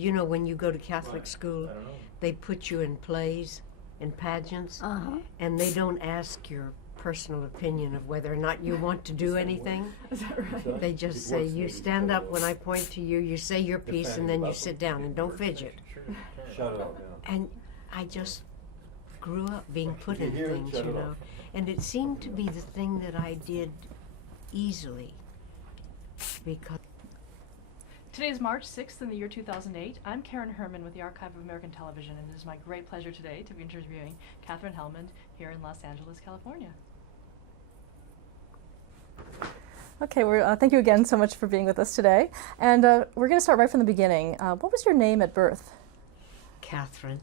You know, when you go to Catholic school, they put you in plays and pageants, and they don't ask your personal opinion of whether or not you want to do anything. Is that right? They just say, you stand up when I point to you, you say your piece, and then you sit down and don't fidget. Shut it off. And I just grew up being put in things, you know. And it seemed to be the thing that I did easily, because Today is March 6th in the year 2008. I'm Katherine Helmond with the Archive of American Television, and it is my great pleasure today to be interviewing Katherine Helmond here in Los Angeles, California. Okay, thank you again so much for being with us today. And we're going to start right from the beginning. What was your name at birth? Catherine.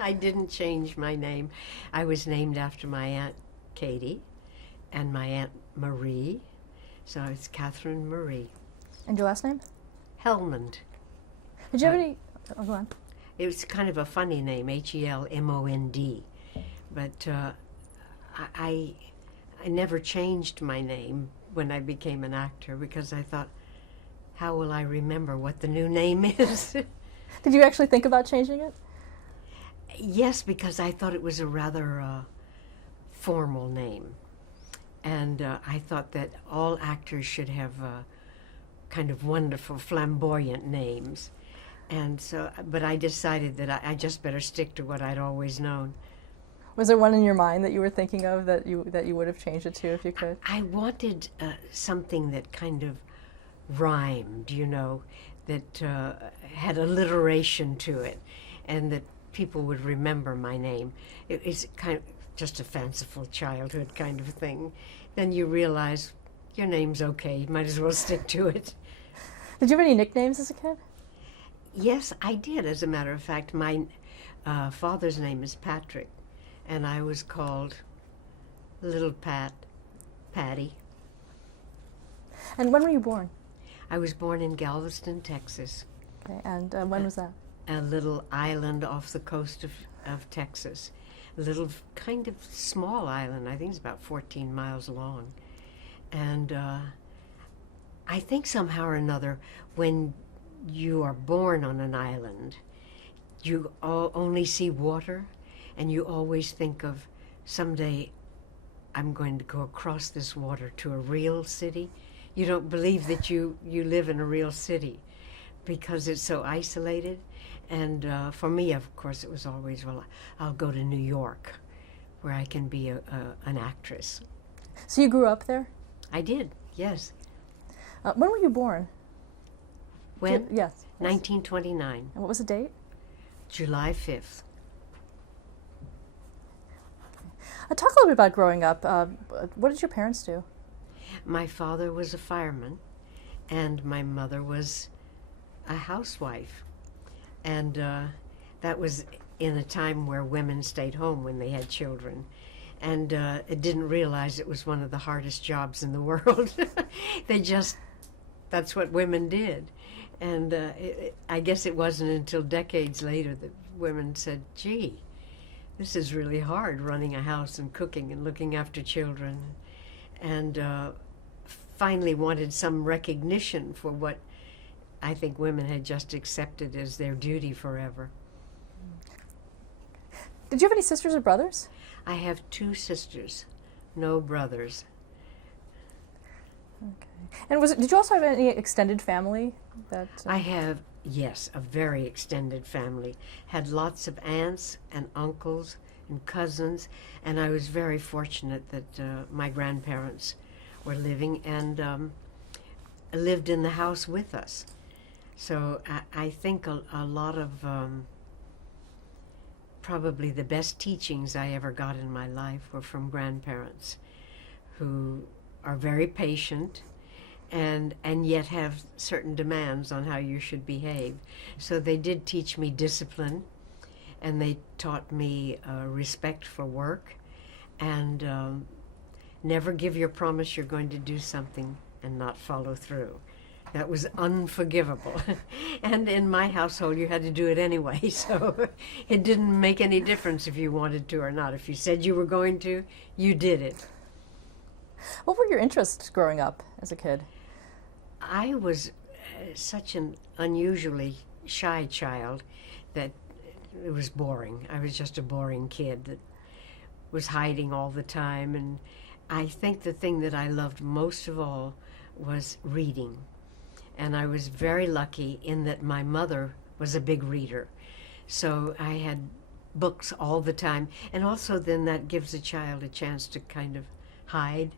I didn't change my name. I was named after my Aunt Katie and my Aunt Marie, so it's Catherine Marie. And your last name? Helmond. Did you have any? Oh, go on. It was kind of a funny name, Helmond. But I never changed my name when I became an actor because I thought, how will I remember what the new name is? Did you actually think about changing it? Yes, because I thought it was a rather formal name. And I thought that all actors should have kind of wonderful, flamboyant names. And so, but I decided that I just better stick to what I'd always known. Was there one in your mind that you were thinking of that you would have changed it to if you could? I wanted something that kind of rhymed, you know, that had alliteration to it, and that people would remember my name. It's kind of just a fanciful childhood kind of thing. Then you realize your name's okay, you might as well stick to it. Did you have any nicknames as a kid? Yes, I did. As a matter of fact, my father's name is Patrick, and I was called Little Patty. And when were you born? I was born in Galveston, Texas. Okay, and when was that? A little island off the coast of Texas. A little kind of small island. I think it's about 14 miles long. And I think somehow or another, when you are born on an island, you only see water, and you always think of, someday I'm going to go across this water to a real city. You don't believe that you live in a real city because it's so isolated. And for me, of course, it was always, well, I'll go to New York where I can be an actress. So you grew up there? I did, yes. When were you born? When? Yes. 1929. And what was the date? July 5th. Talk a little bit about growing up. What did your parents do? My father was a fireman, and my mother was a housewife. And that was in a time where women stayed home when they had children. And it didn't realize it was one of the hardest jobs in the world. That's what women did. And I guess it wasn't until decades later that women said, gee, this is really hard, running a house and cooking and looking after children. And finally wanted some recognition for what I think women had just accepted as their duty forever. Did you have any sisters or brothers? I have 2 sisters, no brothers. Okay. And did you also have any extended family? I have, yes, a very extended family. Had lots of aunts and uncles and cousins, and I was very fortunate that my grandparents were living and lived in the house with us. So I think a lot of probably the best teachings I ever got in my life were from grandparents who are very patient and yet have certain demands on how you should behave. So they did teach me discipline, and they taught me respect for work, and never give your promise you're going to do something and not follow through. That was unforgivable. And in my household, you had to do it anyway, so it didn't make any difference if you wanted to or not. If you said you were going to, you did it. What were your interests growing up as a kid? I was such an unusually shy child that it was boring. I was just a boring kid that was hiding all the time. And I think the thing that I loved most of all was reading. And I was very lucky in that my mother was a big reader. So I had books all the time. And also then that gives a child a chance to kind of hide.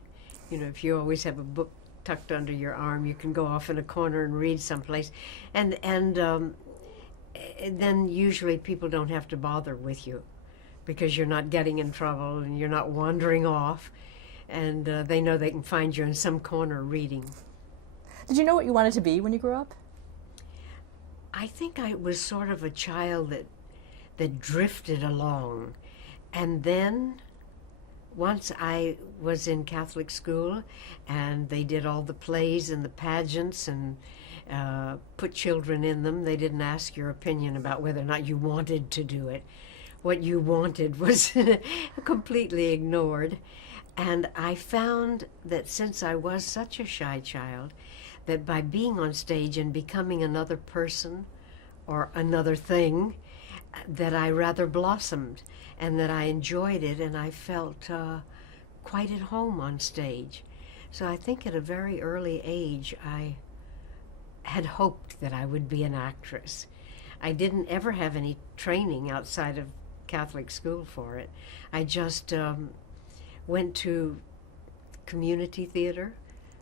You know, if you always have a book tucked under your arm, you can go off in a corner and read someplace. And then usually people don't have to bother with you because you're not getting in trouble and you're not wandering off. And they know they can find you in some corner reading. Did you know what you wanted to be when you grew up? I think I was sort of a child that drifted along. And then once I was in Catholic school and they did all the plays and the pageants and put children in them, they didn't ask your opinion about whether or not you wanted to do it. What you wanted was completely ignored. And I found that since I was such a shy child, that by being on stage and becoming another person or another thing, that I rather blossomed and that I enjoyed it and I felt quite at home on stage. So I think at a very early age I had hoped that I would be an actress. I didn't ever have any training outside of Catholic school for it. I just went to community theater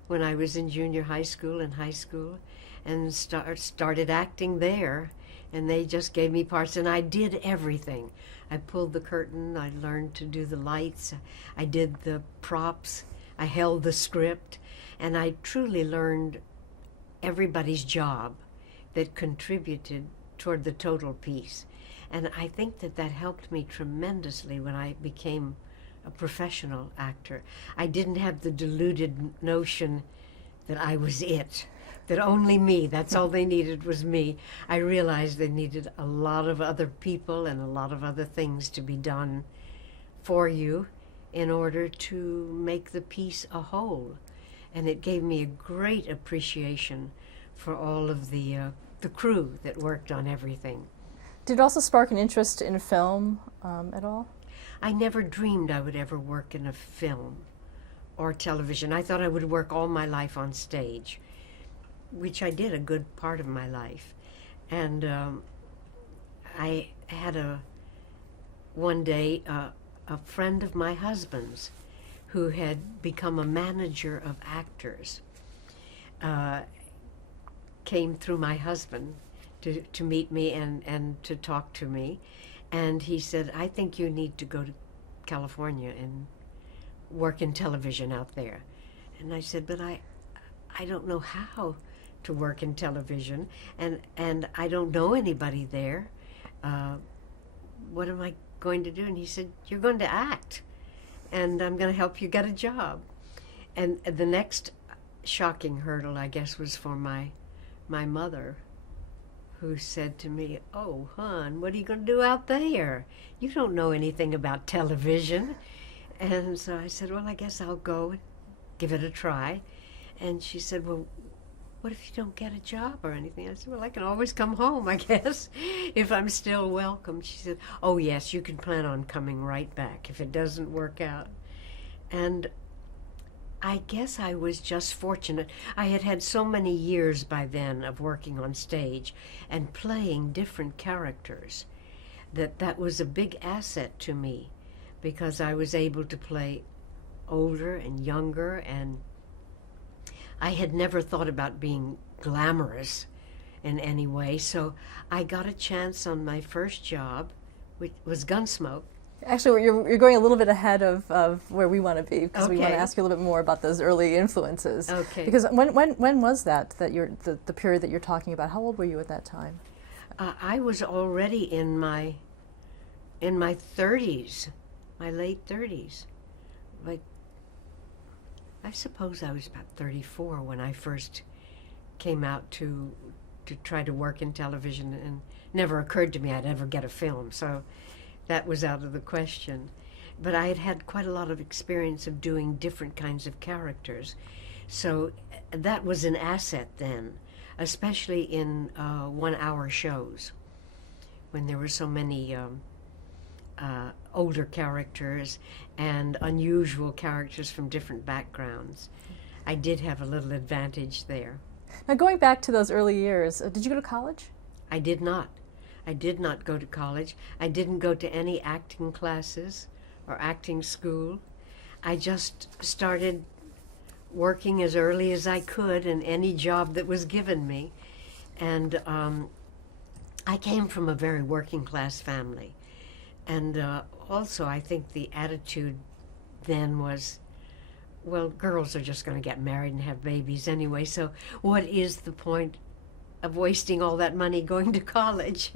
when I was in junior high school and high school and started acting there, and they just gave me parts and I did everything. I pulled the curtain, I learned to do the lights, I did the props, I held the script, and I truly learned everybody's job that contributed toward the total piece. And I think that that helped me tremendously when I became a professional actor. I didn't have the deluded notion that I was it, that only me, that's all they needed was me. I realized they needed a lot of other people and a lot of other things to be done for you in order to make the piece a whole. And it gave me a great appreciation for all of the crew that worked on everything. Did it also spark an interest in film at all? I never dreamed I would ever work in a film or television. I thought I would work all my life on stage, which I did a good part of my life. And I had one day a friend of my husband's who had become a manager of actors came through my husband to meet me and to talk to me. And he said, I think you need to go to California and work in television out there. And I said, but I don't know how to work in television, and I don't know anybody there. What am I going to do? And he said, you're going to act, and I'm going to help you get a job. And the next shocking hurdle, I guess, was for my mother, who said to me, oh, hon, what are you going to do out there? You don't know anything about television. And so I said, well, I guess I'll go and give it a try. And she said, well, what if you don't get a job or anything? I said, well, I can always come home, I guess, if I'm still welcome. She said, oh, yes, you can plan on coming right back if it doesn't work out. And I guess I was just fortunate. I had had so many years by then of working on stage and playing different characters that was a big asset to me, because I was able to play older and younger, and I had never thought about being glamorous in any way. So I got a chance on my first job, which was Gunsmoke. Actually, you're going a little bit ahead of where we want to be, because we want to Okay. ask you a little bit more about those early influences. Okay. Because when was that you're the period that you're talking about? How old were you at that time? I was already in my 30s, my late 30s. Like, I suppose I was about 34 when I first came out to try to work in television, and never occurred to me I'd ever get a film, so that was out of the question. But I had quite a lot of experience of doing different kinds of characters, so that was an asset then. especially in 1-hour shows when there were so many older characters and unusual characters from different backgrounds. I did have a little advantage there. Now, going back to those early years, did you go to college? I did not. I did not go to college. I didn't go to any acting classes or acting school. I just started working as early as I could in any job that was given me. And I came from a very working class family. And also I think the attitude then was, well, girls are just going to get married and have babies anyway, so what is the point of wasting all that money going to college?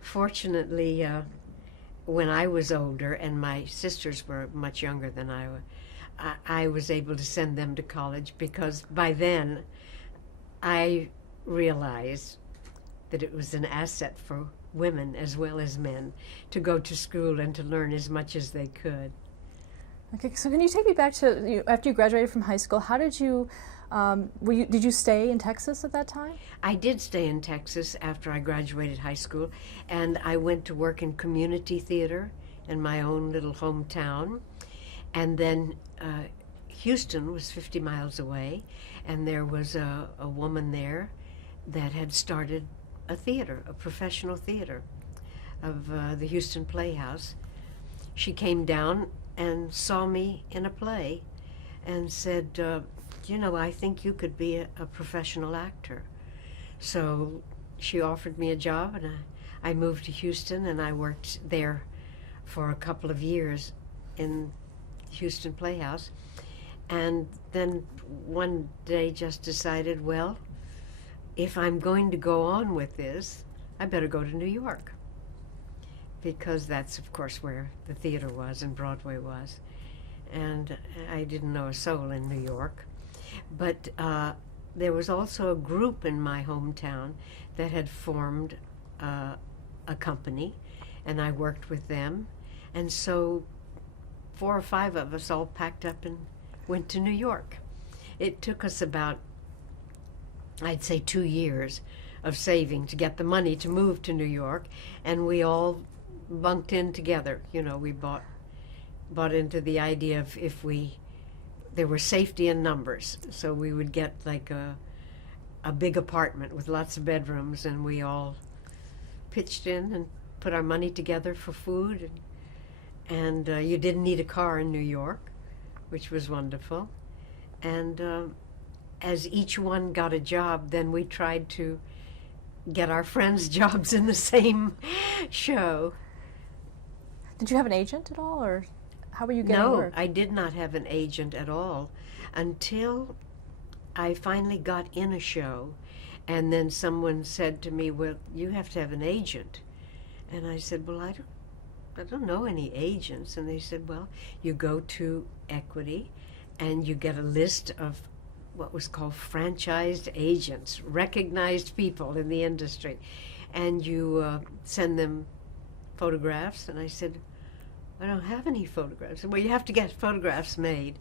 Fortunately, when I was older and my sisters were much younger than I was able to send them to college, because by then I realized that it was an asset for women as well as men to go to school and to learn as much as they could. Okay, so can you take me back to after you graduated from high school? How did you, did you stay in Texas at that time? I did stay in Texas after I graduated high school, and I went to work in community theater in my own little hometown. And then Houston was 50 miles away, and there was a woman there that had started a theater, a professional theater of the Houston Playhouse. She came down and saw me in a play and said, you know, I think you could be a professional actor. So she offered me a job, and I moved to Houston, and I worked there for a couple of years in Houston Playhouse. And then one day just decided, well, if I'm going to go on with this, I better go to New York, because that's, of course, where the theater was and Broadway was. And I didn't know a soul in New York. But there was also a group in my hometown that had formed a company, and I worked with them. And so 4 or 5 of us all packed up and went to New York. It took us about, I'd say, 2 years of saving to get the money to move to New York, and we all bunked in together. You know, we bought into the idea of there were safety in numbers, so we would get like a big apartment with lots of bedrooms, and we all pitched in and put our money together for food, and you didn't need a car in New York, which was wonderful. And as each one got a job, then we tried to get our friends jobs in the same show. Did you have an agent at all, or how were you getting work? No, I did not have an agent at all until I finally got in a show, and then someone said to me, well, you have to have an agent. And I said, well, I don't know any agents. And they said, well, you go to Equity and you get a list of what was called franchised agents, recognized people in the industry, and you send them photographs. And I said, I don't have any photographs. Well, you have to get photographs made,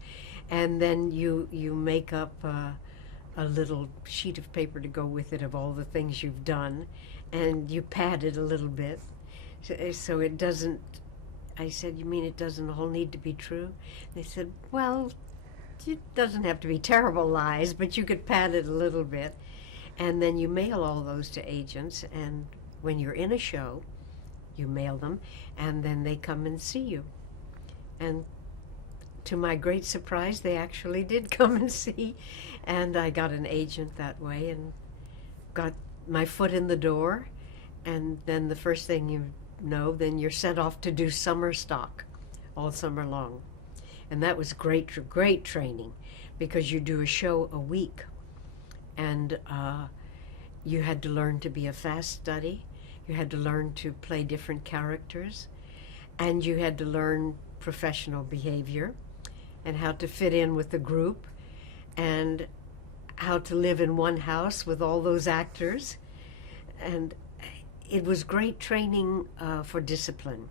and then you make up a little sheet of paper to go with it of all the things you've done, and you pad it a little bit so it doesn't. I said, you mean it doesn't all need to be true? They said, well, it doesn't have to be terrible lies, but you could pad it a little bit. And then you mail all those to agents, and when you're in a show, you mail them, and then they come and see you. And to my great surprise, they actually did come and see, and I got an agent that way and got my foot in the door. And then the first thing you know, then you're sent off to do summer stock all summer long. And that was great training, because you do a show a week, and you had to learn to be a fast study, you had to learn to play different characters, and you had to learn professional behavior and how to fit in with the group and how to live in one house with all those actors. And it was great training for discipline,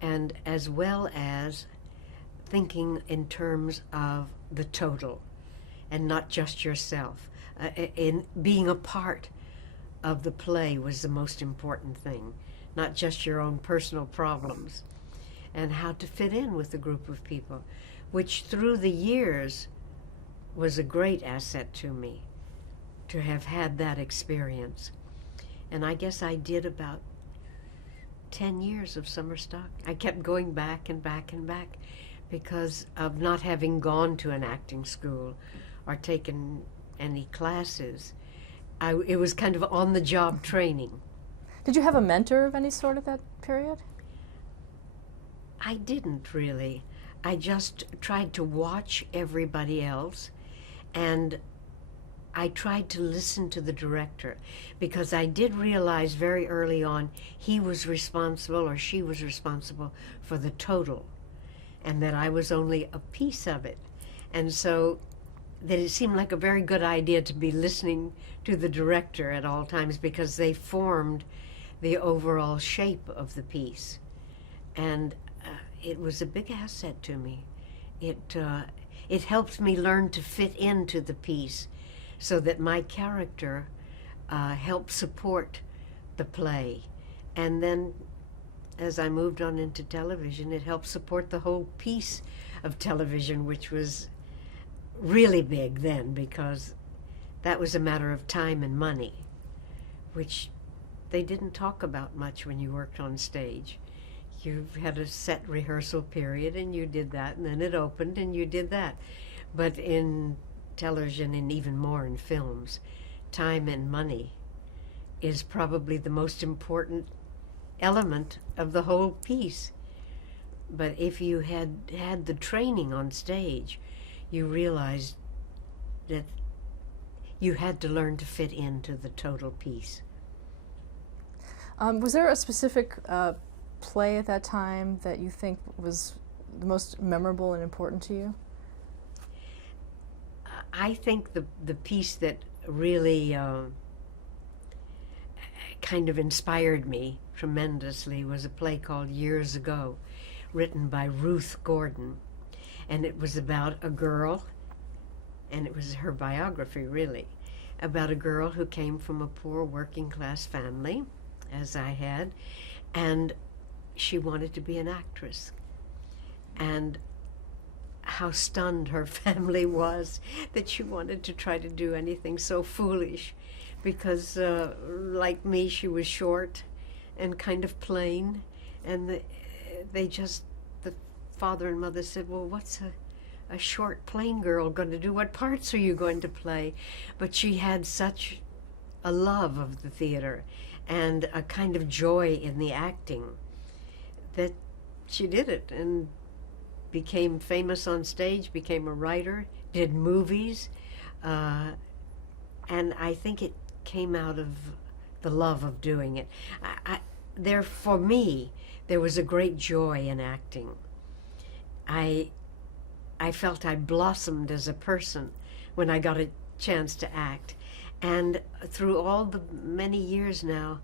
and as well as thinking in terms of the total and not just yourself. in being a part of the play was the most important thing, not just your own personal problems, and how to fit in with a group of people, which through the years was a great asset to me, to have had that experience. And I guess I did about 10 years of summer stock. I kept going back and back and back because of not having gone to an acting school or taken any classes. It was kind of on-the-job training. Did you have a mentor of any sort at that period? I didn't really. I just tried to watch everybody else, and I tried to listen to the director, because I did realize very early on he was responsible or she was responsible for the total, and that I was only a piece of it. And so that it seemed like a very good idea to be listening to the director at all times, because they formed the overall shape of the piece. And it was a big asset to me. It helped me learn to fit into the piece so that my character helped support the play. And then as I moved on into television, it helped support the whole piece of television, which was really big then, because that was a matter of time and money, which they didn't talk about much when you worked on stage. You had a set rehearsal period and you did that, and then it opened and you did that. But in television, and even more in films, time and money is probably the most important element of the whole piece. But if you had had the training on stage, you realized that you had to learn to fit into the total piece. Was there a specific play at that time that you think was the most memorable and important to you? I think the piece that really kind of inspired me tremendously was a play called Years Ago, written by Ruth Gordon. And it was about a girl, and it was her biography really, about a girl who came from a poor working class family, as I had, and she wanted to be an actress. And how stunned her family was that she wanted to try to do anything so foolish, because like me, she was short and kind of plain, and the father and mother said, well, what's a short plain girl going to do? What parts are you going to play? But she had such a love of the theater and a kind of joy in the acting that she did it and became famous on stage, became a writer, did movies, and I think it came out of the love of doing it. For me, there was a great joy in acting. I felt I blossomed as a person when I got a chance to act. And through all the many years now,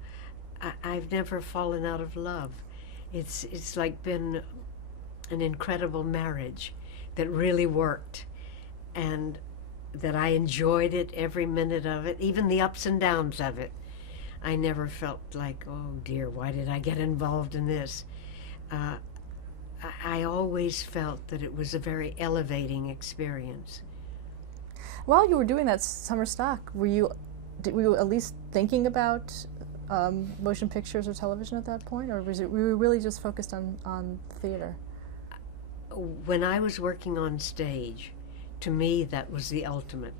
I've never fallen out of love. It's like been an incredible marriage that really worked, and that I enjoyed it, every minute of it, even the ups and downs of it. I never felt like, oh dear, why did I get involved in this? I always felt that it was a very elevating experience. While you were doing that summer stock, were you at least thinking about motion pictures or television at that point, or were you really just focused on theater? When I was working on stage, to me that was the ultimate.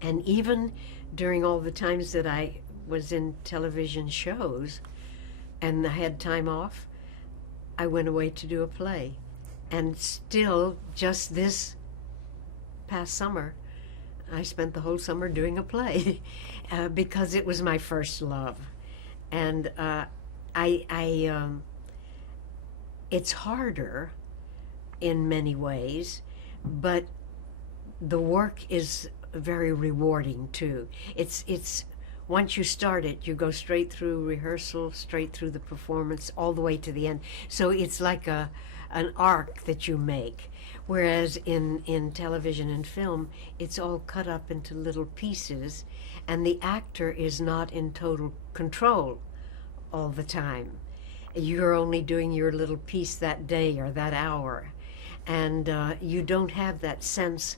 And even during all the times that I was in television shows and I had time off, I went away to do a play. And still, just this past summer, I spent the whole summer doing a play because it was my first love. And it's harder in many ways, but the work is very rewarding too. It's once you start it, you go straight through rehearsal, straight through the performance, all the way to the end. So it's like a an arc that you make. Whereas in television and film, it's all cut up into little pieces, and the actor is not in total control all the time. You're only doing your little piece that day or that hour, and you don't have that sense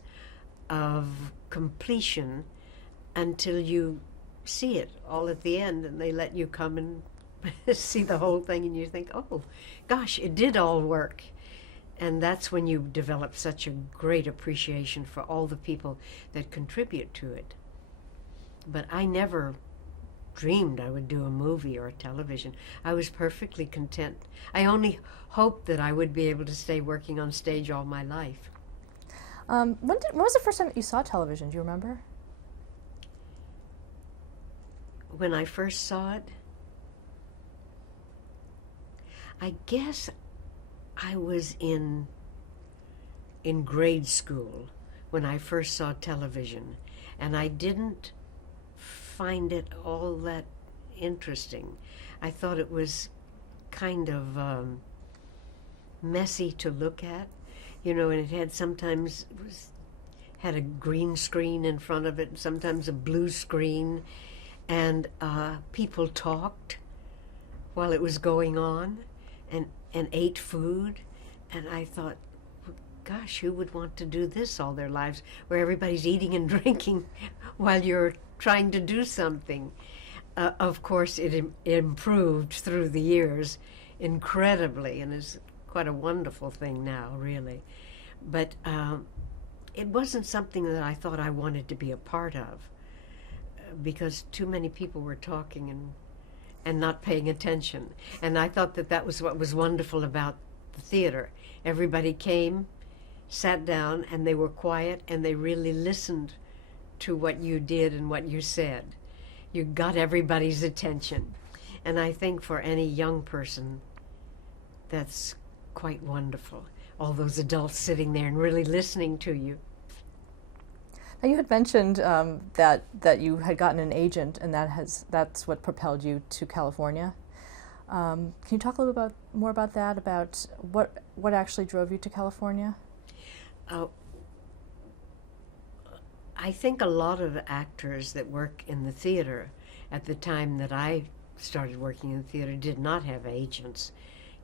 of completion until you see it all at the end, and they let you come and see the whole thing, and you think, oh, gosh, it did all work. And that's when you develop such a great appreciation for all the people that contribute to it. But I never dreamed I would do a movie or a television. I was perfectly content. I only hoped that I would be able to stay working on stage all my life. When was the first time that you saw television? Do you remember? When I first saw it, I guess I was in grade school when I first saw television, and I didn't find it all that interesting. I thought it was kind of messy to look at, and it had sometimes had a green screen in front of it, and sometimes a blue screen, and people talked while it was going on, and ate food, and I thought, gosh, who would want to do this all their lives, where everybody's eating and drinking while you're trying to do something? Of course, it improved through the years incredibly, and is quite a wonderful thing now, really. But it wasn't something that I thought I wanted to be a part of, because too many people were talking and not paying attention. And I thought that was what was wonderful about the theater. Everybody came, sat down, and they were quiet, and they really listened to what you did and what you said. You got everybody's attention. And I think for any young person, that's quite wonderful. All those adults sitting there and really listening to you. Now, you had mentioned that you had gotten an agent, and that's what propelled you to California. Can you talk a little more about that? About what actually drove you to California? I think a lot of actors that work in the theater at the time that I started working in the theater did not have agents.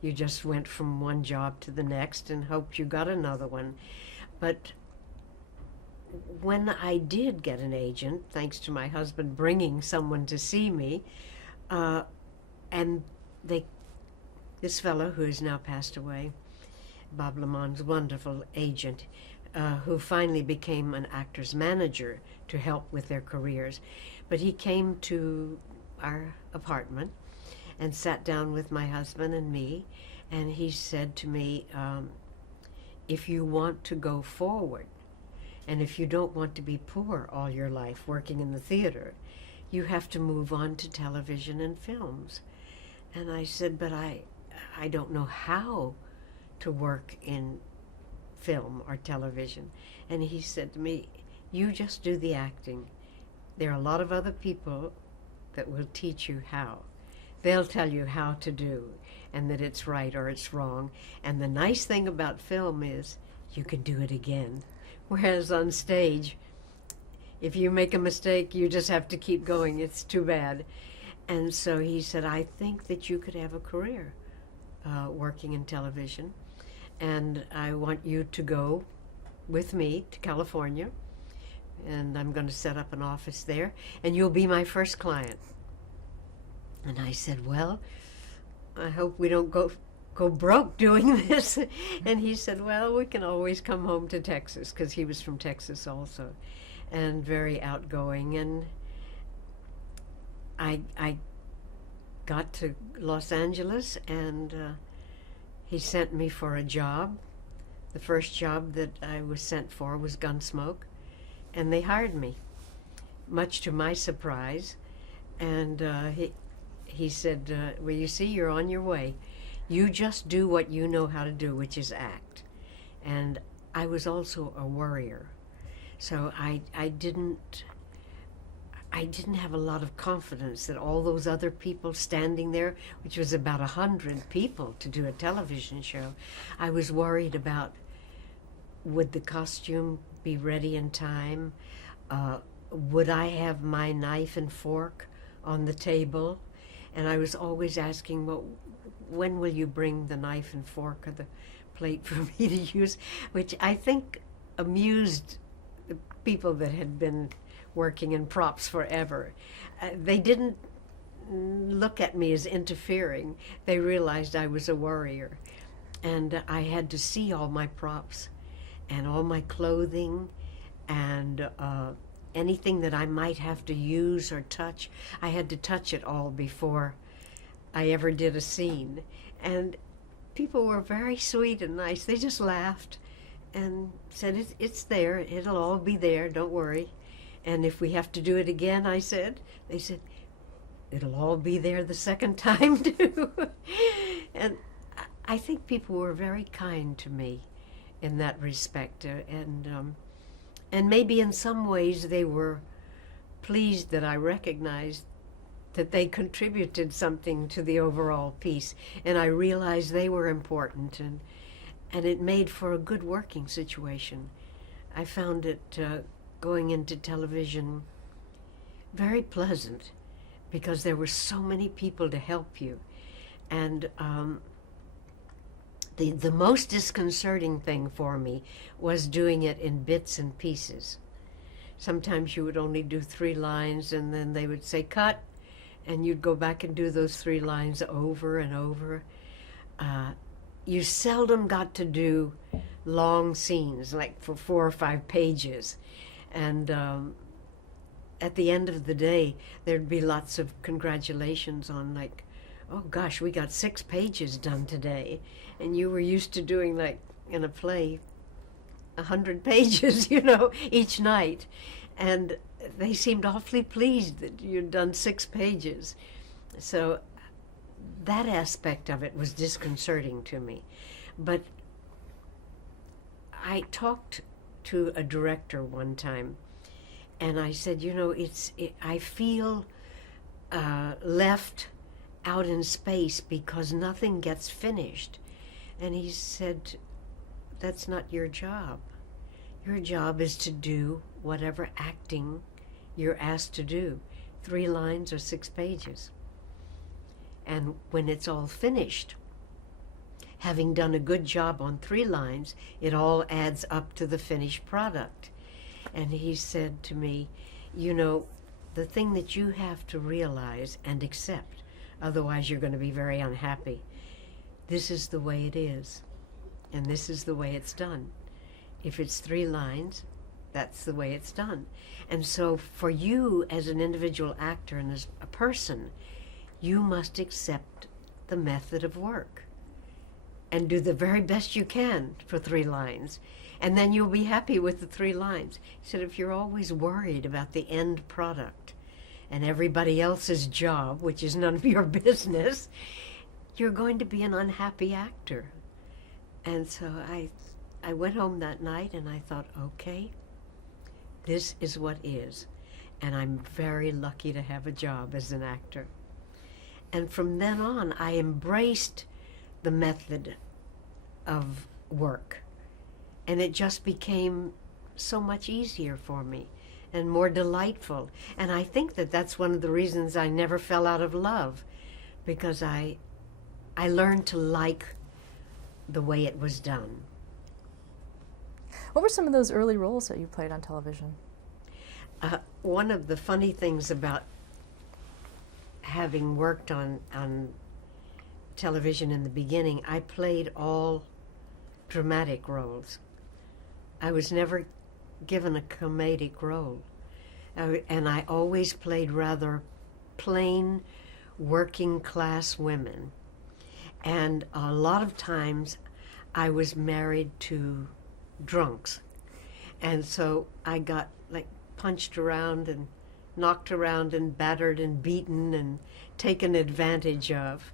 You just went from one job to the next and hoped you got another one. But when I did get an agent, thanks to my husband bringing someone to see me, and this fellow who has now passed away, Bob Lamont's wonderful agent, who finally became an actor's manager to help with their careers. But he came to our apartment and sat down with my husband and me, and he said to me, if you want to go forward, and if you don't want to be poor all your life working in the theater, you have to move on to television and films. And I said, but I don't know how to work in film or television. And he said to me, you just do the acting. There are a lot of other people that will teach you how. They'll tell you how to do, and that it's right or it's wrong. And the nice thing about film is you can do it again. Whereas on stage, if you make a mistake, you just have to keep going. It's too bad. And so he said, I think that you could have a career working in television, and I want you to go with me to California, and I'm going to set up an office there, and you'll be my first client. And I said, well, I hope we don't go broke doing this. And he said, well, we can always come home to Texas, because he was from Texas also, and very outgoing. And I got to Los Angeles, and he sent me for a job. The first job that I was sent for was Gunsmoke, and they hired me, much to my surprise. And he said, well, you see, you're on your way. You just do what you know how to do, which is act. And I was also a worrier. So I didn't I didn't have a lot of confidence that all those other people standing there, which was about 100 people to do a television show, I was worried about, would the costume be ready in time? Would I have my knife and fork on the table? And I was always asking, well, when will you bring the knife and fork or the plate for me to use? Which I think amused the people that had been working in props forever. They didn't look at me as interfering. They realized I was a worrier. And I had to see all my props and all my clothing and anything that I might have to use or touch. I had to touch it all before I ever did a scene. And people were very sweet and nice. They just laughed and said, it's there. It'll all be there. Don't worry. And if we have to do it again, they said, it'll all be there the second time too. And I think people were very kind to me in that respect. And maybe in some ways they were pleased that I recognized that they contributed something to the overall piece. And I realized they were important, and it made for a good working situation. I found it going into television very pleasant because there were so many people to help you. And the most disconcerting thing for me was doing it in bits and pieces. Sometimes you would only do 3 lines and then they would say cut, and you'd go back and do those 3 lines over and over. You seldom got to do long scenes, like for 4 or 5 pages. And at the end of the day, there'd be lots of congratulations on, like, oh gosh, we got 6 pages done today. And you were used to doing, like, in a play, 100 pages, each night. And they seemed awfully pleased that you'd done 6 pages. So that aspect of it was disconcerting to me. But I talked to a director one time, and I said, I feel left out in space because nothing gets finished. And he said, that's not your job. Your job is to do whatever acting you're asked to do, 3 lines or 6 pages. And when it's all finished, having done a good job on 3 lines, it all adds up to the finished product. And he said to me, the thing that you have to realize and accept, otherwise you're going to be very unhappy, this is the way it is, and this is the way it's done. If it's 3 lines, that's the way it's done. And so for you as an individual actor and as a person, you must accept the method of work and do the very best you can for 3 lines. And then you'll be happy with the 3 lines. He said, if you're always worried about the end product and everybody else's job, which is none of your business, you're going to be an unhappy actor. And so I went home that night and I thought, okay, this is what is. And I'm very lucky to have a job as an actor. And from then on, I embraced the method of work. And it just became so much easier for me and more delightful. And I think that that's one of the reasons I never fell out of love, because I learned to like the way it was done. What were some of those early roles that you played on television? One of the funny things about having worked on television in the beginning, I played all dramatic roles. I was never given a comedic role. And I always played rather plain working class women. And a lot of times I was married to drunks. And so I got like punched around and knocked around and battered and beaten and taken advantage of.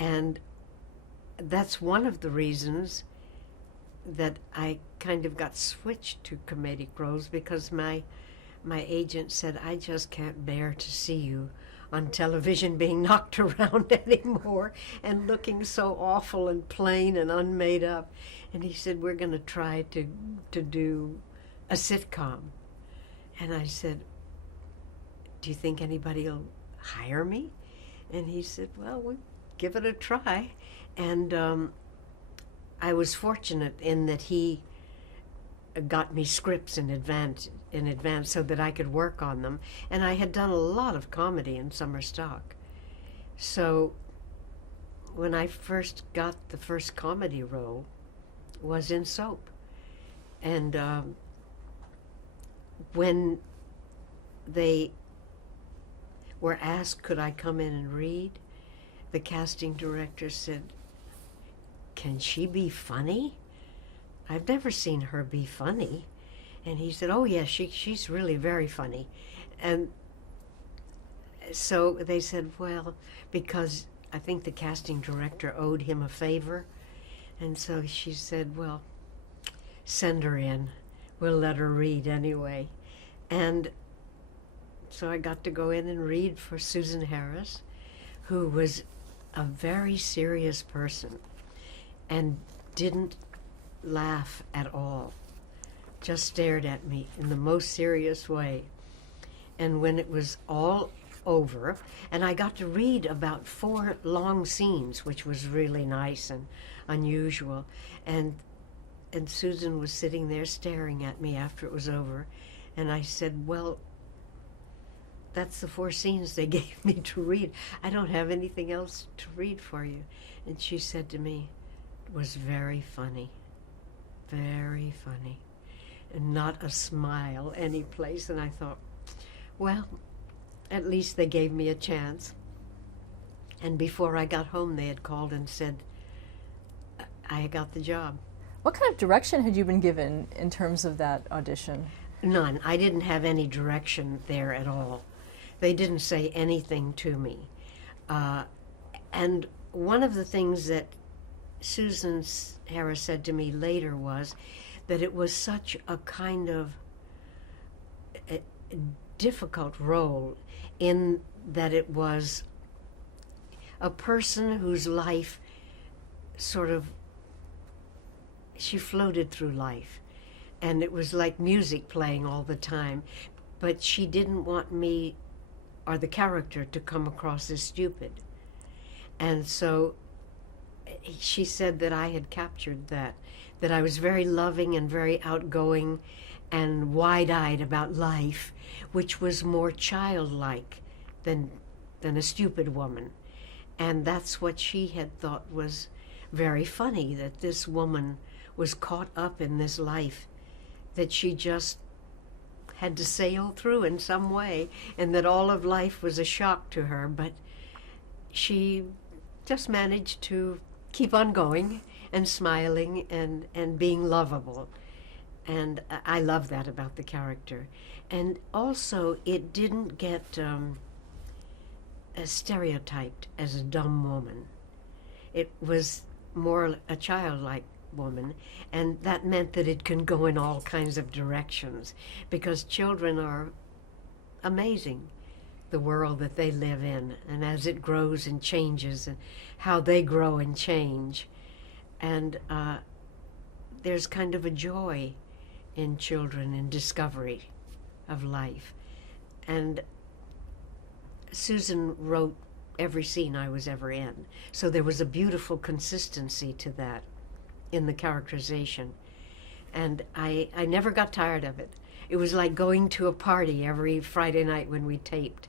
And that's one of the reasons that I kind of got switched to comedic roles, because my my agent said, I just can't bear to see you on television being knocked around anymore and looking so awful and plain and unmade up. And he said, we're going to try to do a sitcom. And I said, do you think anybody will hire me? And he said, well, we'll give it a try. And I was fortunate in that he got me scripts in advance so that I could work on them. And I had done a lot of comedy in summer stock. So when I first got the first comedy role was in Soap. And when they were asked, could I come in and read, the casting director said, can she be funny? I've never seen her be funny. And he said, oh yes, she's really very funny. And so they said, well, because I think the casting director owed him a favor. And so she said, well, send her in. We'll let her read anyway. And so I got to go in and read for Susan Harris, who was a very serious person and didn't laugh at all, just stared at me in the most serious way. And when it was all over, and I got to read about 4 long scenes, which was really nice and unusual, and Susan was sitting there staring at me after it was over, and I said, well, that's the 4 scenes they gave me to read. I don't have anything else to read for you. And she said to me, it was very funny, very funny, and not a smile any place. And I thought, well, at least they gave me a chance. And before I got home, they had called and said, I got the job. What kind of direction had you been given in terms of that audition? None. I didn't have any direction there at all. They didn't say anything to me. And one of the things that Susan Harris said to me later was that it was such a kind of a difficult role, in that it was a person whose life sort of, she floated through life, and it was like music playing all the time, but she didn't want me or the character to come across as stupid. And so she said that I had captured that I was very loving and very outgoing and wide-eyed about life, which was more childlike than a stupid woman. And that's what she had thought was very funny, that this woman was caught up in this life that she just had to sail through in some way, and that all of life was a shock to her, but she just managed to keep on going and smiling and being lovable. And I love that about the character. And also, it didn't get stereotyped as a dumb woman. It was more a childlike woman, and that meant that it can go in all kinds of directions, because children are amazing, the world that they live in, and as it grows and changes, and how they grow and change. And there's kind of a joy in children in discovery of life. And Susan wrote every scene I was ever in, so there was a beautiful consistency to that in the characterization. And I never got tired of it. It was like going to a party every Friday night when we taped,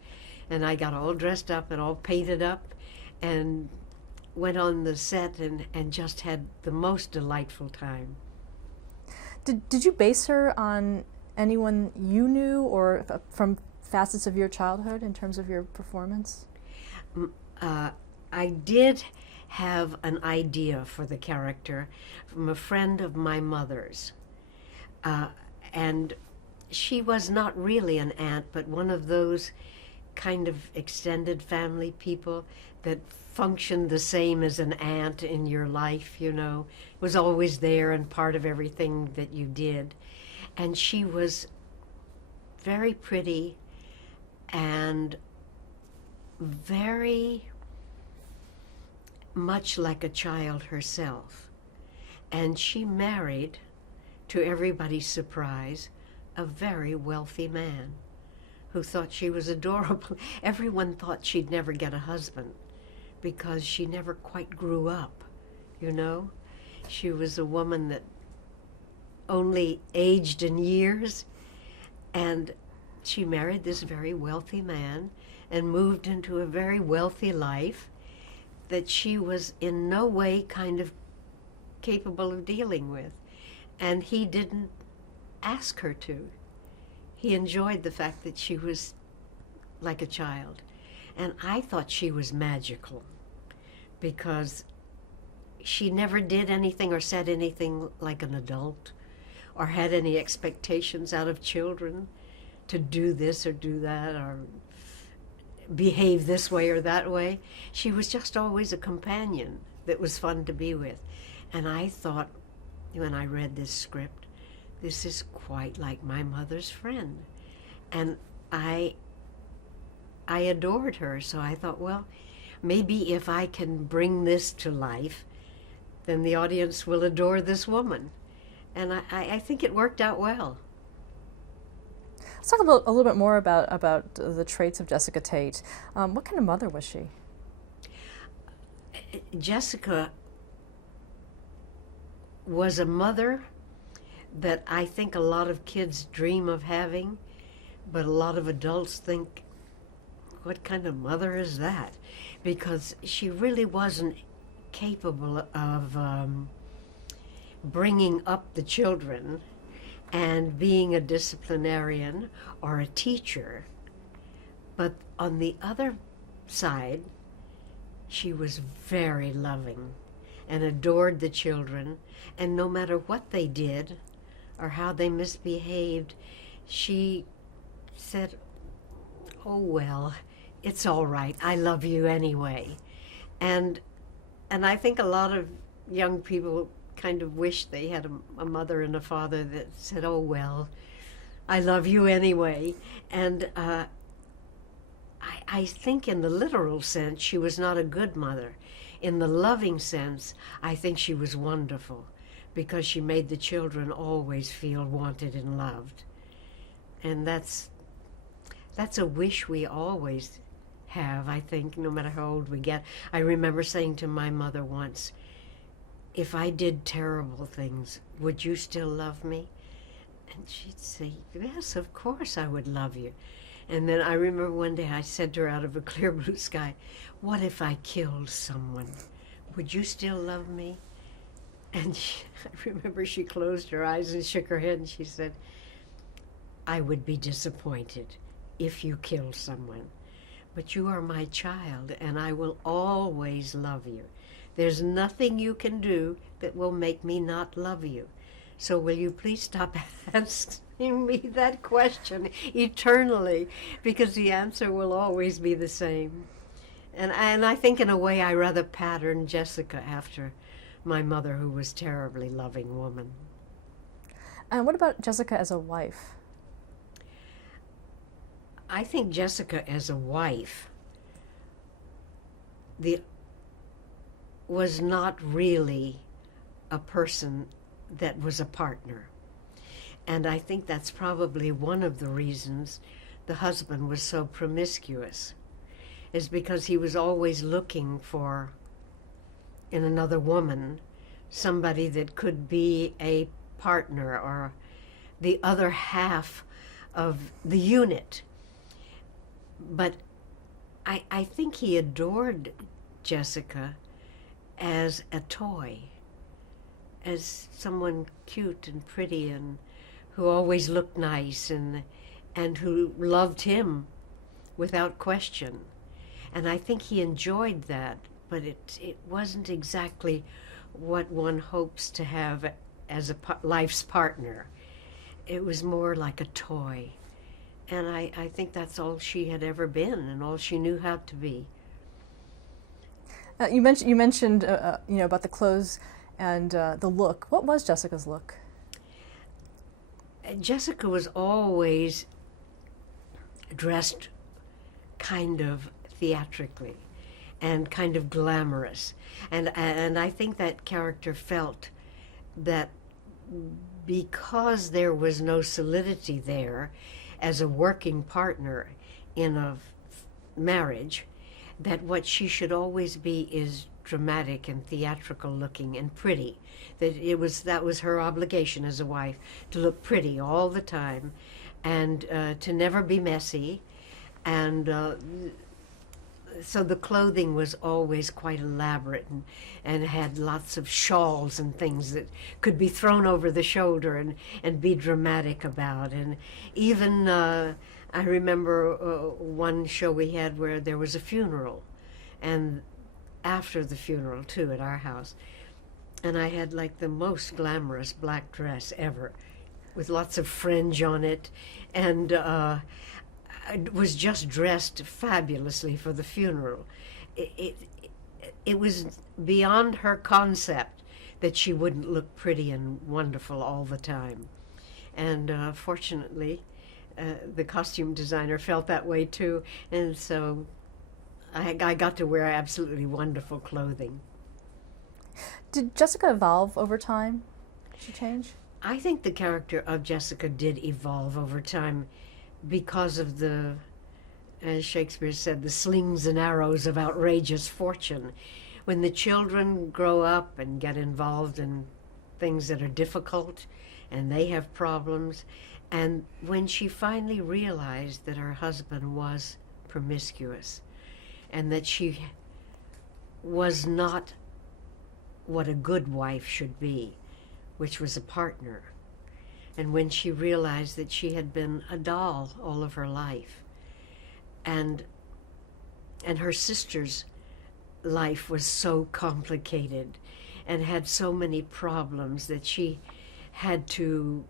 and I got all dressed up and all painted up and went on the set and just had the most delightful time. Did you base her on anyone you knew, or from facets of your childhood in terms of your performance? I did have an idea for the character from a friend of my mother's. And she was not really an aunt, but one of those kind of extended family people that functioned the same as an aunt in your life, you know, was always there and part of everything that you did. And she was very pretty and very much like a child herself. And she married, to everybody's surprise, a very wealthy man who thought she was adorable. Everyone thought she'd never get a husband because she never quite grew up, you know? She was a woman that only aged in years, and she married this very wealthy man and moved into a very wealthy life that she was in no way kind of capable of dealing with. And he didn't ask her to. He enjoyed the fact that she was like a child. And I thought she was magical because she never did anything or said anything like an adult or had any expectations out of children to do this or do that or behave this way or that way. She was just always a companion that was fun to be with. And I thought, when I read this script, this is quite like my mother's friend. And I adored her, so I thought, well, maybe if I can bring this to life, then the audience will adore this woman. And I think it worked out well. Let's talk a little bit more about the traits of Jessica Tate. What kind of mother was she? Jessica was a mother that I think a lot of kids dream of having, but a lot of adults think, what kind of mother is that? Because she really wasn't capable of bringing up the children and being a disciplinarian or a teacher. But on the other side, she was very loving and adored the children, and no matter what they did or how they misbehaved, she said, oh well, it's all right, I love you anyway. And I think a lot of young people kind of wish they had a mother and a father that said, oh well, I love you anyway. And I think in the literal sense, she was not a good mother. In the loving sense, I think she was wonderful because she made the children always feel wanted and loved. And that's a wish we always have, I think, no matter how old we get. I remember saying to my mother once, if I did terrible things, would you still love me? And she'd say, yes, of course I would love you. And then I remember one day I said to her out of a clear blue sky, what if I killed someone? Would you still love me? And I remember she closed her eyes and shook her head and she said, I would be disappointed if you killed someone. But you are my child and I will always love you. There's nothing you can do that will make me not love you. So will you please stop asking me that question eternally, because the answer will always be the same. And I think in a way I rather patterned Jessica after my mother, who was a terribly loving woman. And what about Jessica as a wife? I think Jessica as a wife was not really a person that was a partner. And I think that's probably one of the reasons the husband was so promiscuous, is because he was always looking for, in another woman, somebody that could be a partner or the other half of the unit. But I think he adored Jessica as a toy, as someone cute and pretty and who always looked nice and who loved him without question. And I think he enjoyed that, but it wasn't exactly what one hopes to have as a life's partner. It was more like a toy. And I think that's all she had ever been and all she knew how to be. You mentioned about the clothes and the look. What was Jessica's look? Jessica was always dressed kind of theatrically and kind of glamorous. And I think that character felt that because there was no solidity there as a working partner in a marriage, that what she should always be is dramatic and theatrical looking and pretty. That was her obligation as a wife, to look pretty all the time, and to never be messy. And so the clothing was always quite elaborate, and had lots of shawls and things that could be thrown over the shoulder and be dramatic about. And even I remember one show we had where there was a funeral, and after the funeral too, at our house, and I had like the most glamorous black dress ever with lots of fringe on it, and I was just dressed fabulously for the funeral. It was beyond her concept that she wouldn't look pretty and wonderful all the time. And fortunately, the costume designer felt that way too, and so I got to wear absolutely wonderful clothing. Did Jessica evolve over time? Did she change? I think the character of Jessica did evolve over time because of the, as Shakespeare said, the slings and arrows of outrageous fortune. When the children grow up and get involved in things that are difficult and they have problems, and when she finally realized that her husband was promiscuous and that she was not what a good wife should be, which was a partner, and when she realized that she had been a doll all of her life, and her sister's life was so complicated and had so many problems that she had to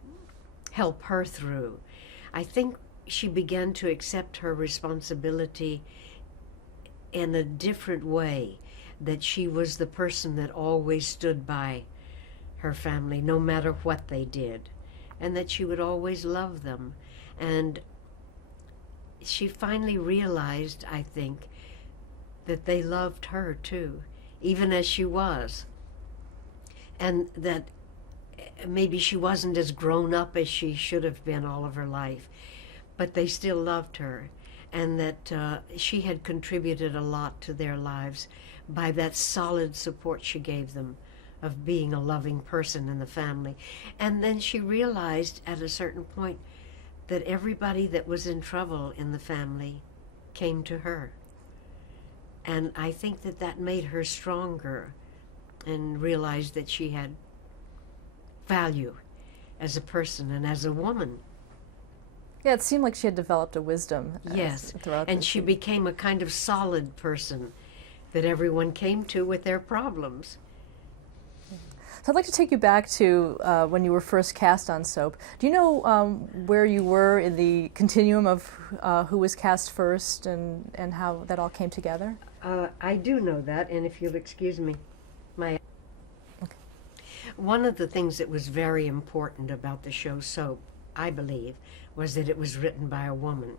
help her through, I think she began to accept her responsibility in a different way, that she was the person that always stood by her family no matter what they did, and that she would always love them. And she finally realized, I think, that they loved her too, even as she was, and that maybe she wasn't as grown up as she should have been all of her life, but they still loved her, and that she had contributed a lot to their lives by that solid support she gave them of being a loving person in the family. And then she realized at a certain point that everybody that was in trouble in the family came to her. And I think that that made her stronger, and realized that she had value as a person and as a woman. Yeah, it seemed like she had developed a wisdom. Yes, throughout and she became a kind of solid person that everyone came to with their problems. So I'd like to take you back to when you were first cast on soap. Do you know where you were in the continuum of who was cast first and how that all came together? I do know that, and if you'll excuse me, Okay. One of the things that was very important about the show Soap, I believe, was that it was written by a woman.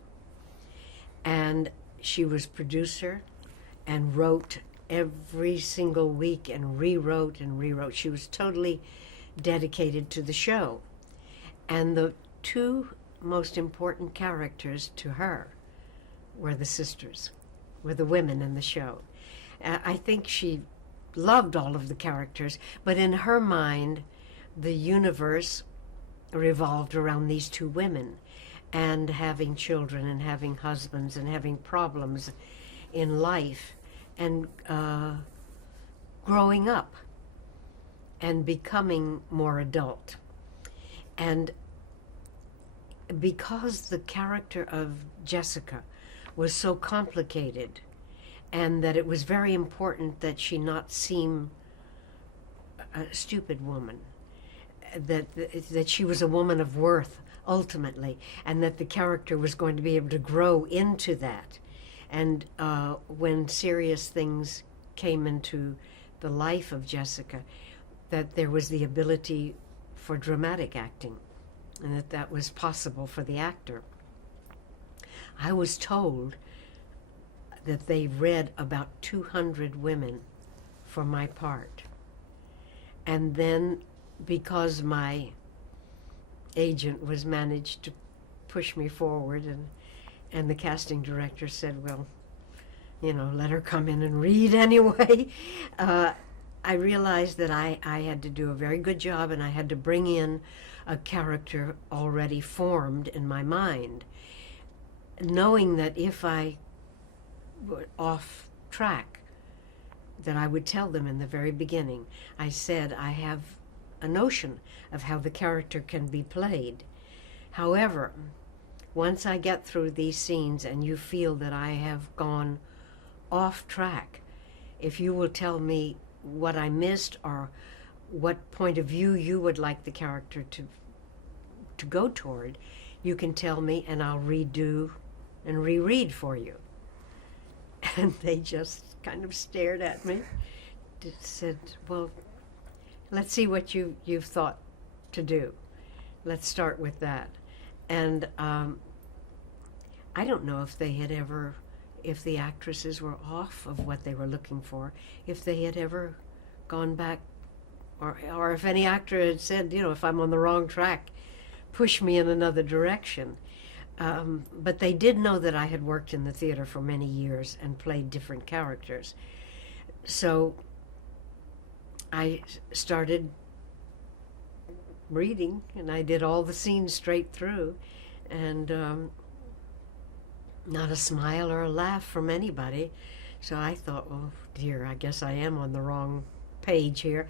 And she was producer and wrote every single week and rewrote and rewrote. She was totally dedicated to the show. And the two most important characters to her were the sisters, were the women in the show. I think she loved all of the characters, but in her mind, the universe revolved around these two women, and having children and having husbands and having problems in life, and growing up and becoming more adult. And because the character of Jessica was so complicated, and that it was very important that she not seem a stupid woman, that she was a woman of worth ultimately, and that the character was going to be able to grow into that. And when serious things came into the life of Jessica, that there was the ability for dramatic acting, and that was possible for the actor. I was told that they read about 200 women for my part. And then, because my agent was managed to push me forward, and the casting director said, well, let her come in and read anyway, I realized that I had to do a very good job, and I had to bring in a character already formed in my mind, knowing that if I were off track, that I would tell them in the very beginning. I said, I have a notion of how the character can be played. However, once I get through these scenes and you feel that I have gone off track, if you will tell me what I missed or what point of view you would like the character to go toward, you can tell me and I'll redo and reread for you. And they just kind of stared at me, said, well, let's see what you've thought to do. Let's start with that. And I don't know if they had ever, if the actresses were off of what they were looking for, if they had ever gone back, or if any actor had said, if I'm on the wrong track, push me in another direction. But they did know that I had worked in the theater for many years and played different characters. So I started reading, and I did all the scenes straight through, and not a smile or a laugh from anybody. So I thought, oh dear, I guess I am on the wrong page here.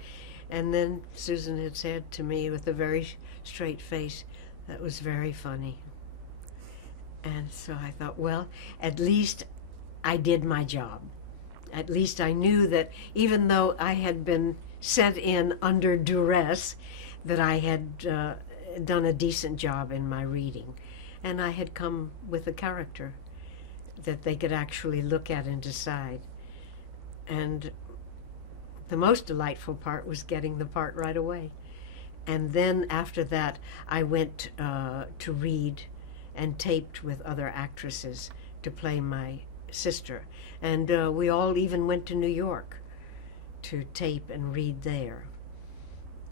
And then Susan had said to me with a very straight face, that was very funny. And so I thought, well, at least I did my job. At least I knew that even though I had been set in under duress, that I had done a decent job in my reading. And I had come with a character that they could actually look at and decide. And the most delightful part was getting the part right away. And then after that, I went to read and taped with other actresses to play my sister. And we all even went to New York to tape and read there.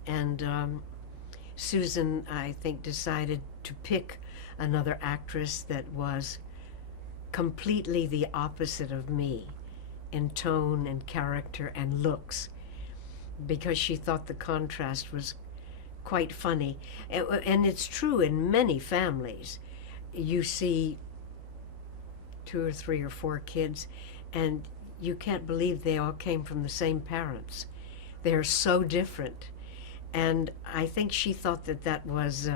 And Susan, I think, decided to pick another actress that was completely the opposite of me in tone and character and looks, because she thought the contrast was quite funny. And it's true in many families. You see 2 or 3 or 4 kids, and you can't believe they all came from the same parents. They're so different. And I think she thought that was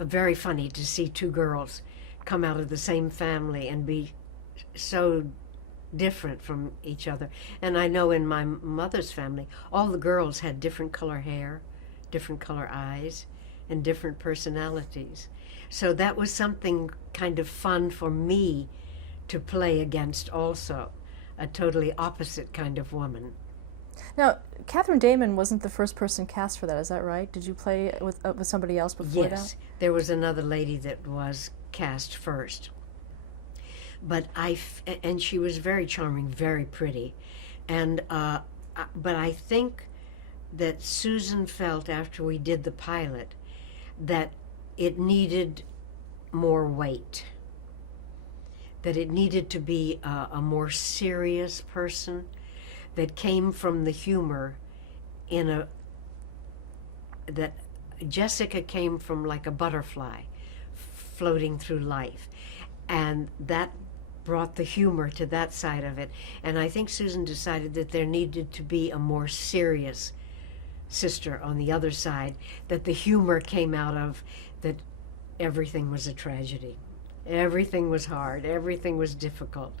very funny to see 2 girls come out of the same family and be so different from each other. And I know in my mother's family, all the girls had different color hair, different color eyes, and different personalities. So that was something kind of fun for me to play against also, a totally opposite kind of woman. Now, Catherine Damon wasn't the first person cast for that, is that right? Did you play with somebody else before that? Yes, there was another lady that was cast first. But and she was very charming, very pretty. And but I think that Susan felt after we did the pilot that it needed more weight, that it needed to be a more serious person that came from the humor that Jessica came from like a butterfly floating through life, and that brought the humor to that side of it. And I think Susan decided that there needed to be a more serious sister on the other side, that the humor came out of, that everything was a tragedy, everything was hard, everything was difficult,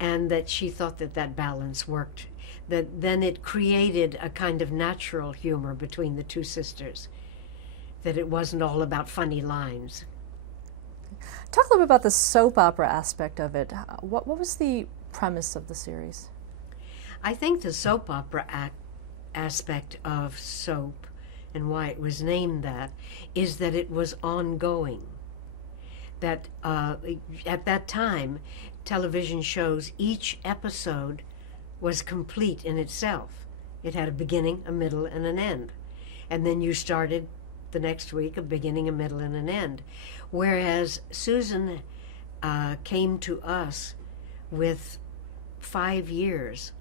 and that she thought that balance worked, that then it created a kind of natural humor between the 2 sisters, that it wasn't all about funny lines. Talk a little bit about the soap opera aspect of it. What was the premise of the series? I think the soap opera aspect of soap, and why it was named that, is that it was ongoing. that at that time, television shows, each episode was complete in itself. It had a beginning, a middle, and an end. And then you started the next week a beginning, a middle, and an end. Whereas Susan came to us with 5 years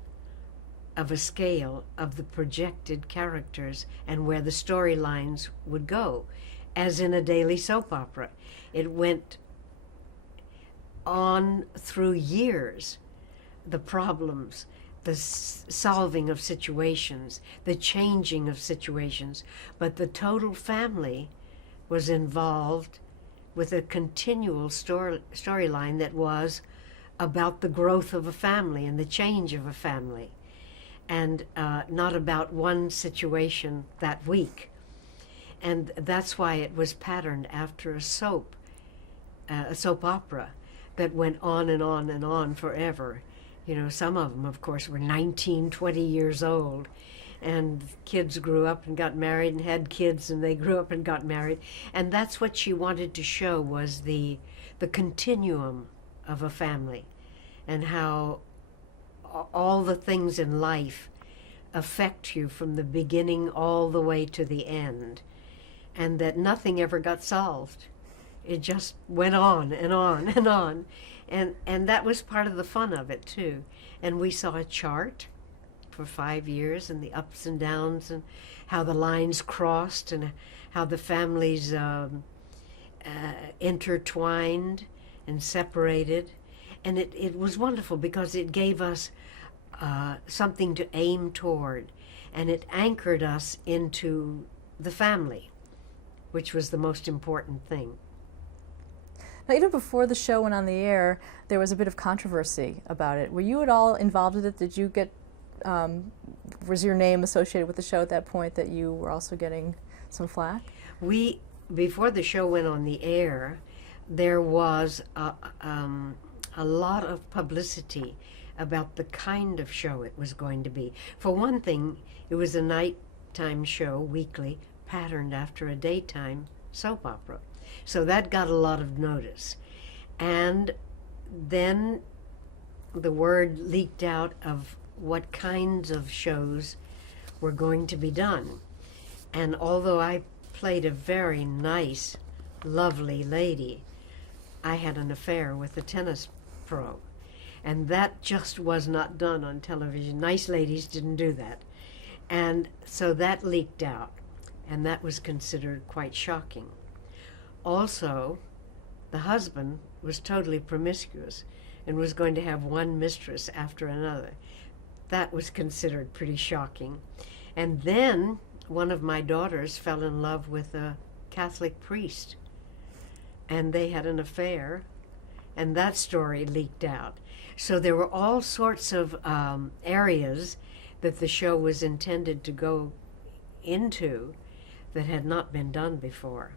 of a scale of the projected characters and where the storylines would go, as in a daily soap opera. It went on through years, the problems, the solving of situations, the changing of situations, but the total family was involved with a continual storyline that was about the growth of a family and the change of a family, and not about one situation that week. And that's why it was patterned after a soap opera that went on and on and on forever. You know, some of them, of course, were 19, 20 years old, and kids grew up and got married and had kids, and they grew up and got married. And that's what she wanted to show, was the continuum of a family, and how all the things in life affect you from the beginning all the way to the end, and that nothing ever got solved. It just went on and on and on. And that was part of the fun of it, too. And we saw a chart for 5 years, and the ups and downs, and how the lines crossed, and how the families intertwined and separated. And it was wonderful because it gave us something to aim toward, and it anchored us into the family, which was the most important thing. Now, even before the show went on the air, there was a bit of controversy about it. Were you at all involved with it? Did you get, was your name associated with the show at that point, that you were also getting some flack? Before the show went on the air, there was a lot of publicity about the kind of show it was going to be. For one thing, it was a nighttime show, weekly, patterned after a daytime soap opera. So that got a lot of notice. And then the word leaked out of what kinds of shows were going to be done. And although I played a very nice, lovely lady, I had an affair with a tennis pro. And that just was not done on television. Nice ladies didn't do that. And so that leaked out, and that was considered quite shocking. Also, the husband was totally promiscuous and was going to have one mistress after another. That was considered pretty shocking. And then one of my daughters fell in love with a Catholic priest, and they had an affair, and that story leaked out. So there were all sorts of areas that the show was intended to go into that had not been done before.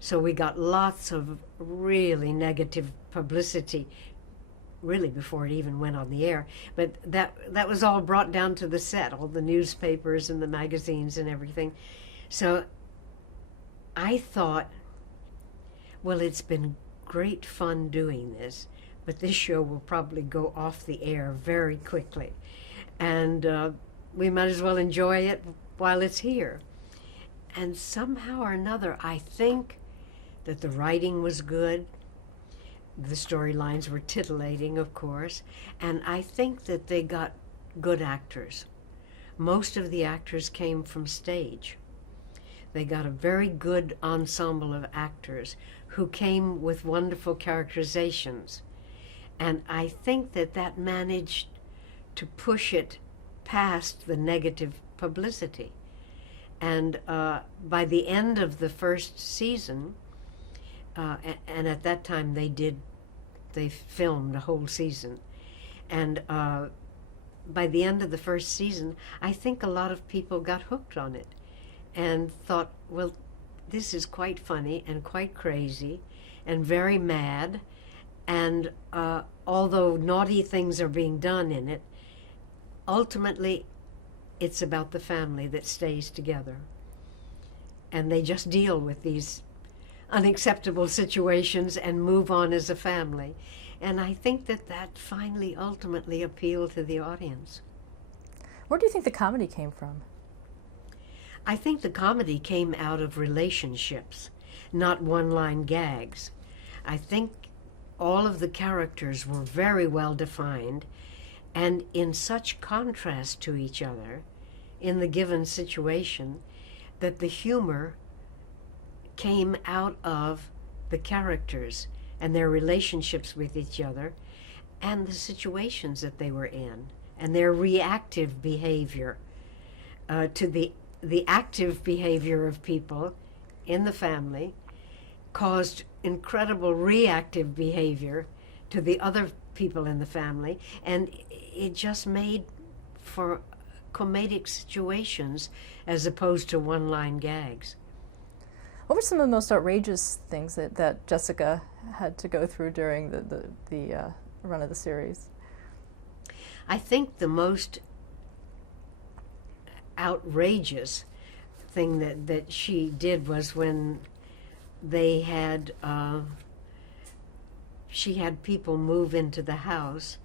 So we got lots of really negative publicity, really before it even went on the air. But that was all brought down to the set, all the newspapers and the magazines and everything. So I thought, well, it's been great fun doing this, but this show will probably go off the air very quickly. And we might as well enjoy it while it's here. And somehow or another, I think that the writing was good. The storylines were titillating, of course. And I think that they got good actors. Most of the actors came from stage. They got a very good ensemble of actors who came with wonderful characterizations. And I think that managed to push it past the negative publicity. And by the end of the first season, and at that time they filmed a whole season. And by the end of the first season, I think a lot of people got hooked on it and thought, well, this is quite funny and quite crazy and very mad. And although naughty things are being done in it, ultimately it's about the family that stays together. And they just deal with these unacceptable situations and move on as a family. And I think that that finally ultimately appealed to the audience. Where do you think the comedy came from? I think the comedy came out of relationships, not one-line gags. I think all of the characters were very well defined and in such contrast to each other in the given situation that the humor came out of the characters and their relationships with each other and the situations that they were in and their reactive behavior to the active behavior of people in the family caused incredible reactive behavior to the other people in the family, and it just made for comedic situations as opposed to one-line gags. What were some of the most outrageous things that Jessica had to go through during the run of the series? I think the most outrageous thing that she did was when they had she had people move into the house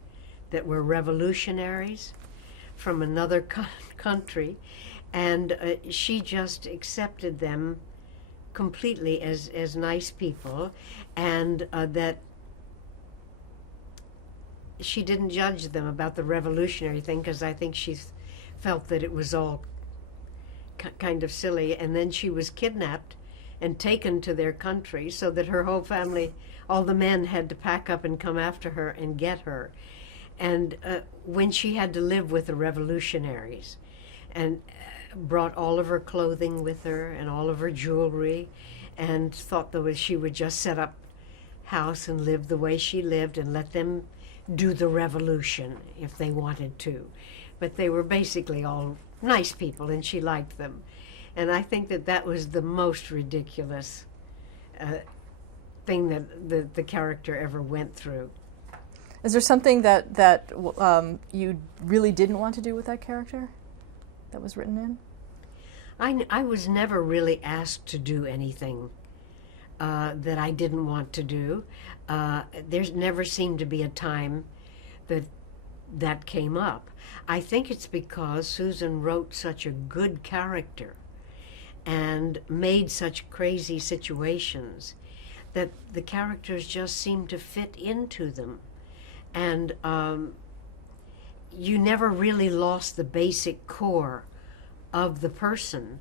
that were revolutionaries from another country, and she just accepted them completely as nice people, and that she didn't judge them about the revolutionary thing, because I think she felt that it was all kind of silly. And then she was kidnapped and taken to their country so that her whole family, all the men, had to pack up and come after her and get her. And when she had to live with the revolutionaries and brought all of her clothing with her and all of her jewelry and thought that she would just set up house and live the way she lived and let them do the revolution if they wanted to. But they were basically all nice people and she liked them. And I think that that was the most ridiculous thing that the character ever went through. Is there something that you really didn't want to do with that character that was written in? I was never really asked to do anything that I didn't want to do. There's never seemed to be a time that came up. I think it's because Susan wrote such a good character and made such crazy situations that the characters just seemed to fit into them. And you never really lost the basic core of the person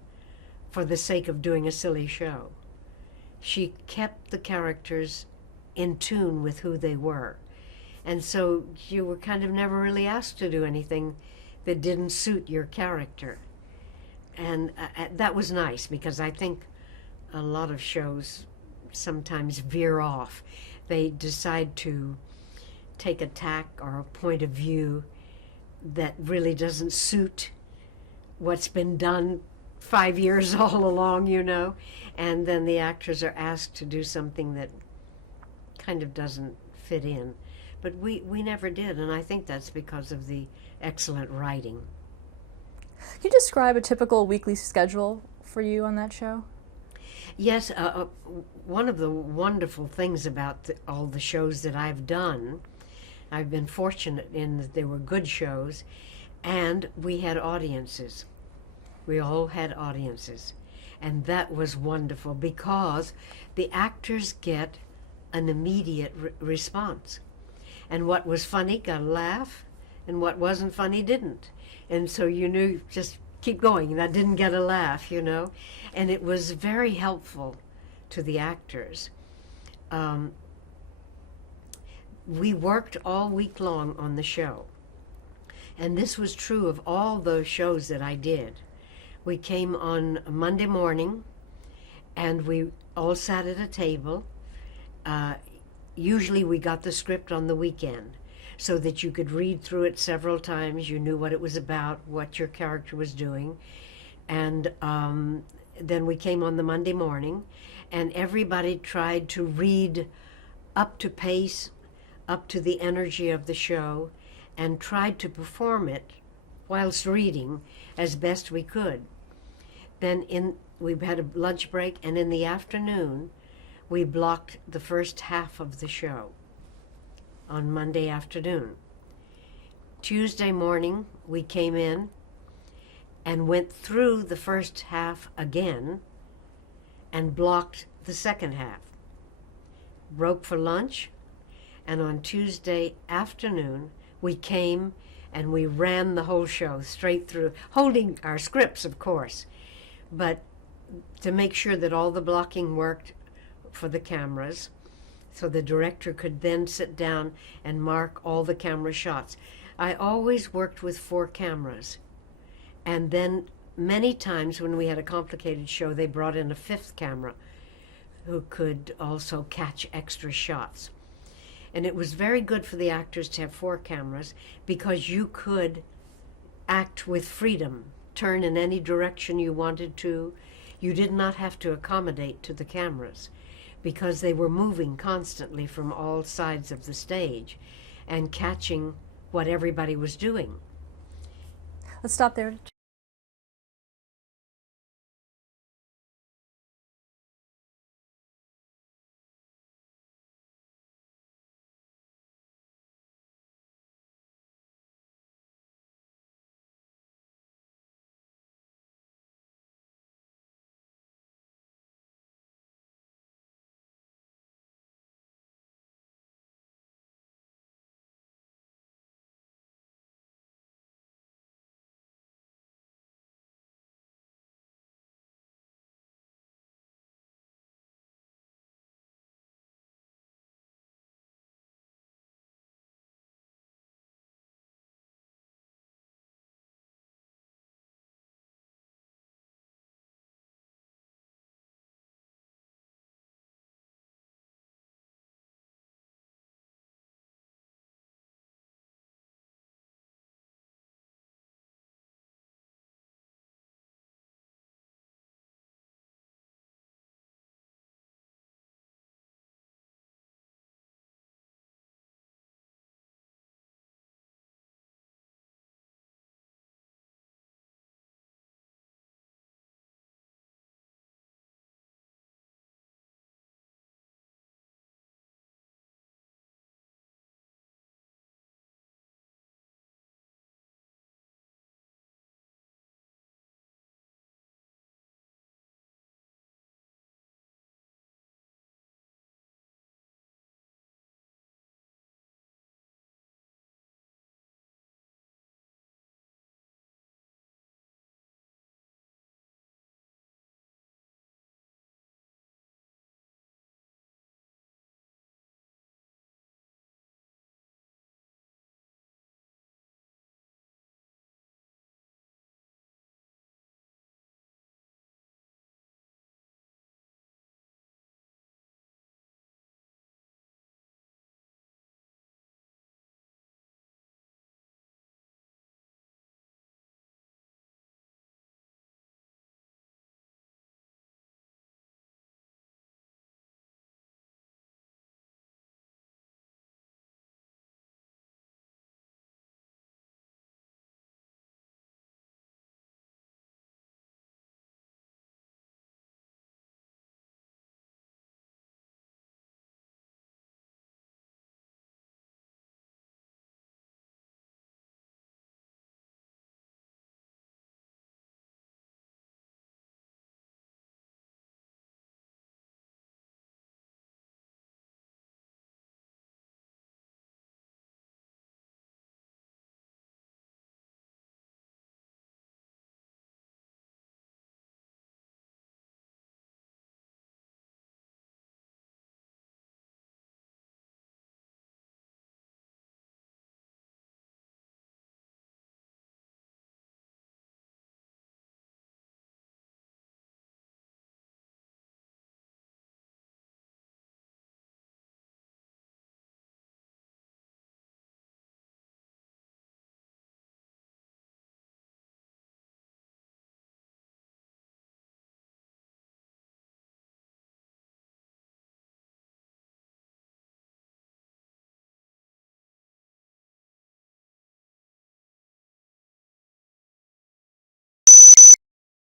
for the sake of doing a silly show. She kept the characters in tune with who they were. And so you were kind of never really asked to do anything that didn't suit your character. And that was nice, because I think a lot of shows sometimes veer off. They decide to take a tack or a point of view that really doesn't suit what's been done 5 years all along, you know, and then the actors are asked to do something that kind of doesn't fit in. But we never did, and I think that's because of the excellent writing. Can you describe a typical weekly schedule for you on that show? Yes, one of the wonderful things about all the shows that I've done, I've been fortunate in that they were good shows, and we had audiences. We all had audiences, and that was wonderful because the actors get an immediate response. And what was funny got a laugh, and what wasn't funny didn't. And so you knew, just keep going. That didn't get a laugh, you know. And it was very helpful to the actors. We worked all week long on the show. And this was true of all those shows that I did. We came on Monday morning, and we all sat at a table. Usually we got the script on the weekend so that you could read through it several times. You knew what it was about, what your character was doing. And then we came on the Monday morning, and everybody tried to read up to pace, up to the energy of the show, and tried to perform it whilst reading as best we could. Then we had a lunch break, and in the afternoon we blocked the first half of the show on Monday afternoon. Tuesday morning, we came in and went through the first half again and blocked the second half. Broke for lunch, and on Tuesday afternoon, we came and we ran the whole show straight through, holding our scripts, of course, but to make sure that all the blocking worked for the cameras, so the director could then sit down and mark all the camera shots. I always worked with 4 cameras, and then many times when we had a complicated show, they brought in a 5th camera who could also catch extra shots. And it was very good for the actors to have 4 cameras because you could act with freedom, turn in any direction you wanted to. You did not have to accommodate to the cameras because they were moving constantly from all sides of the stage and catching what everybody was doing. Let's stop there.